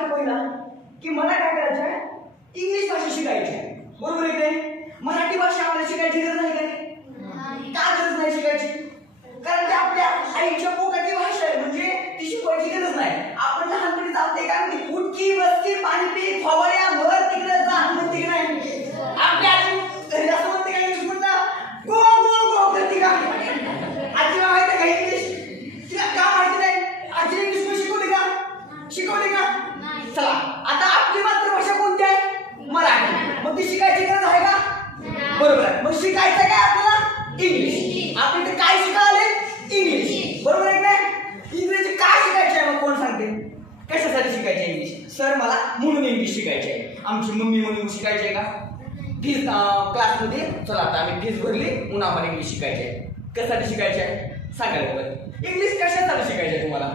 दाखवला की मला काय करायचं आहे, इंग्लिश भाषा शिकायची आहे. बरोबर आहे की मराठी भाषा आपल्याला शिकायची गरज नाही का? का गरज नाही शिकायची? कारण ते आपल्या आईच्या पोटाची भाषा आहे, म्हणजे ती शिकवायची गरज नाही. आपण लहानपणी जाते काय म्हणते, उठकी बसकी पाणी पी फवाड्या भर तिकडे जा म्हणते की नाही? आपल्या आजी घरी असं म्हणते का इंग्लिश म्हणता, गो गो गो करते का? आजीला माहिती का इंग्लिश? तिला का माहिती नाही? आजी इंग्लिश पण शिकवली का? शिकवली का? चला आता आपली मातृभाषा कोणती आहे? मराठी. मग ती शिकायची गरज आहे का? बरोबर आहे. मग शिकायचं काय आपल्याला? इंग्लिश. आपण इथे काय शिकायला? इंग्लिश. बरोबर आहे ना? इंग्रजी काय शिकायची आहे? मग कोण सांगते? कशासाठी शिकायची आहे इंग्लिश? सर मला म्हणून इंग्लिश शिकायची आहे, आमची मम्मी म्हणून शिकायची आहे का? फीज क्लासमध्ये चला आता आम्ही फीज भरली म्हणून आम्हाला इंग्लिश शिकायची आहे. कशासाठी शिकायची आहे सांगायला बरं. इंग्लिश कशासाठी शिकायची आहे तुम्हाला?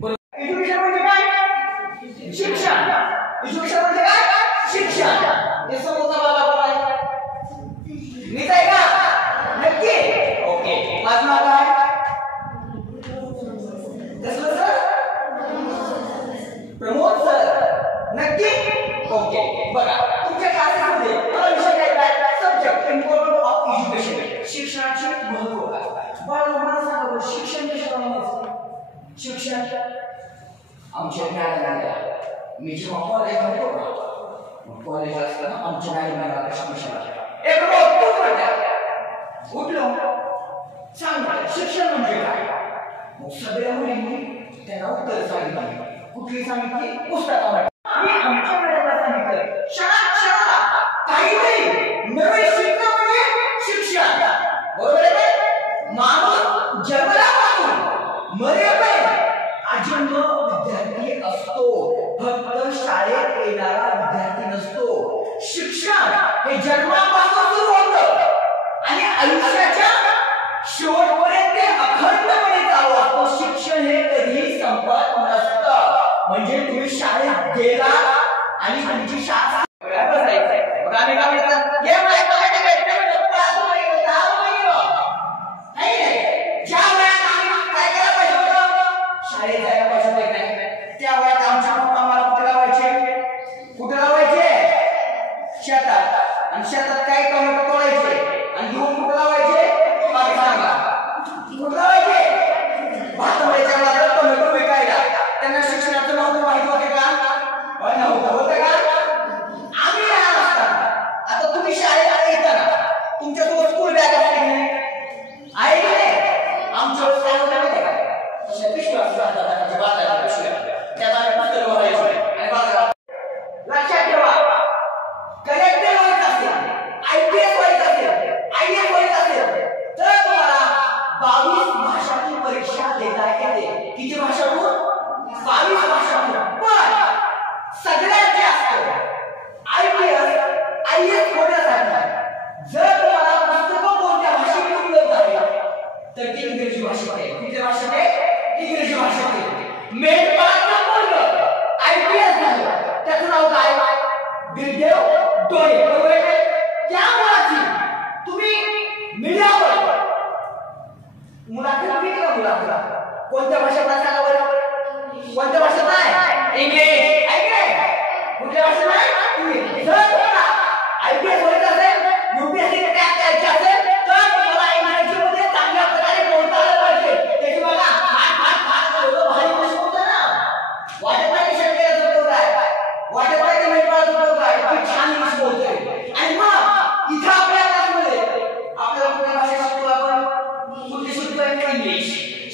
बरोबर. एज्युकेशन म्हणजे काय? शिक्षण. एज्युकेशन म्हणजे काय? शिक्षण. हे समोरचा मला बोलाय नीट आहे का? नक्की. ओके. माझं नाव काय? कसलं सर? प्रमोद सर. नक्की. ओके. बघा तुमच्या क्लासमध्ये मला विषय काय? Subject importance of education. शिक्षणाचे महत्त्व काय? मला सांगा बरं, शिक्षण कशाला म्हणायचं? शिक्षण आमच्या ज्ञानाला मी जेव्हा कॉलेजमध्ये होतो, कॉलेज असताना आमच्या ज्ञानाला कशा एक उठलो सांग शिक्षण म्हणजे काय? मग सगळ्या मुलींनी त्यांना उत्तर सांगितली. कुठली सांगितली? पुस्तकावर. मी आमच्या वेळेला सांगितलं शाळा काहीतरी नवे शिकणं म्हणजे शिक्षण. बरोबर आहे? माणूस जन्मल्यापासून मरेपर्यंत अजन्म विद्यार्थी असतो, फक्त शाळेत येणारा विद्यार्थी नसतो. शिक्षण हे जन्मापासून सुरू होतं आणि आयुष्याच्या शेवटपर्यंत ते अखंडपणे चालू असतो. शिक्षण हे कधीही संपत नसतं. म्हणजे तुम्ही शाळेत गेला आणि तुमची शाळा बसायचं. मग आम्ही काय म्हणतात, शाळेत जायला पैसे देत नाही. त्या वयात आमच्या पप्पा मला कुठे लावायचे? कुठे लावायचे? शेतात. आणि शेतात काही टोमॅटो तोडायचे आणि घेऊन कुठे लावायचे? पाकिस्तानला. कुठे लावायचे? भातामध्ये टोमॅटो विकायला. त्यांना शिक्षणाचं महत्त्व माहिती होते का? होतं का? आम्ही लहान असताना. आता तुम्ही शाळेत येताना तुमच्यासोबत स्कूल बॅग असते की नाही? आहे की नाही? आमच्या वेळेस काय होतं माहिती आहे का? अशा पिशव्या असतात, बाजारात पिशव्या, त्यात आम्ही पुस्तकं भरायचो आणि बाजारात. लक्षात ठेवा, कलेक्टर व्हायचं असेल, IPS व्हायचं असेल, IAS व्हायचं असेल तर तुम्हाला 22 भाषांची परीक्षा देता येते. किती भाषांतून? 22 भाषांतून. पण सगळ्यात जास्त IPS, IAS होण्यासाठी जर तुम्हाला पुस्तकं कोणत्या भाषेत उपलब्ध आहे तर ती इंग्रजी भाषेत आहे. कुठल्या भाषेत आहे? इंग्रजी भाषेत आहे. मेंढपाळाचं मुलगं IPS झालं, त्याचं नाव काय? बिरदेव डोळे. बरोबर आहे? त्या मुलाची तुम्ही मीडियावर मुलाखत घेतली का? मुलाखत कोणत्या भाषेत सांगा बरं? कोणत्या भाषेत नाही? इंग्लिश. ऐकले? कुठल्या भाषेत नाही? इंग्लिश. जर तुम्हाला IPS व्हायचं असेल, UPSC क्रॅक करायची असेल तर तुम्हाला इंग्रजीमध्ये चांगल्या प्रकारे बोलता आलं पाहिजे. त्याची बघा भारी इंग्लिश बोलतो ना, वाटत नाही शक्य असं काय, वाटत नाही मेंढपाळाचं काय, छान इंग्लिश बोलतोय. आणि मग इथं आपल्या क्लासमध्ये आपल्याला कुठल्या भाषा शिकतो? आपण कुठली शिकतोय? इंग्लिश.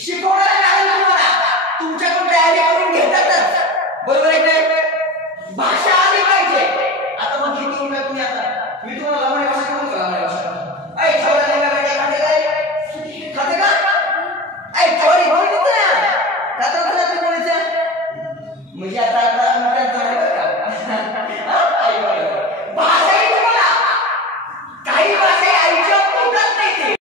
शिकवणारे नाही तुम्हाला, तुमच्याकडून तयारी करून घेतातच. बरोबर आहे काय? भाषा आली पाहिजे. आता मग किती रुपये तुम्ही आता मी तुम्हाला लहान भाषा म्हणतो, लहान भाषा ऐ छोरा लेका बेटा खाते काय? खाते का? ऐ छोरी भाऊ निघतो ना, खातो खातो बोलायचं म्हणजे आता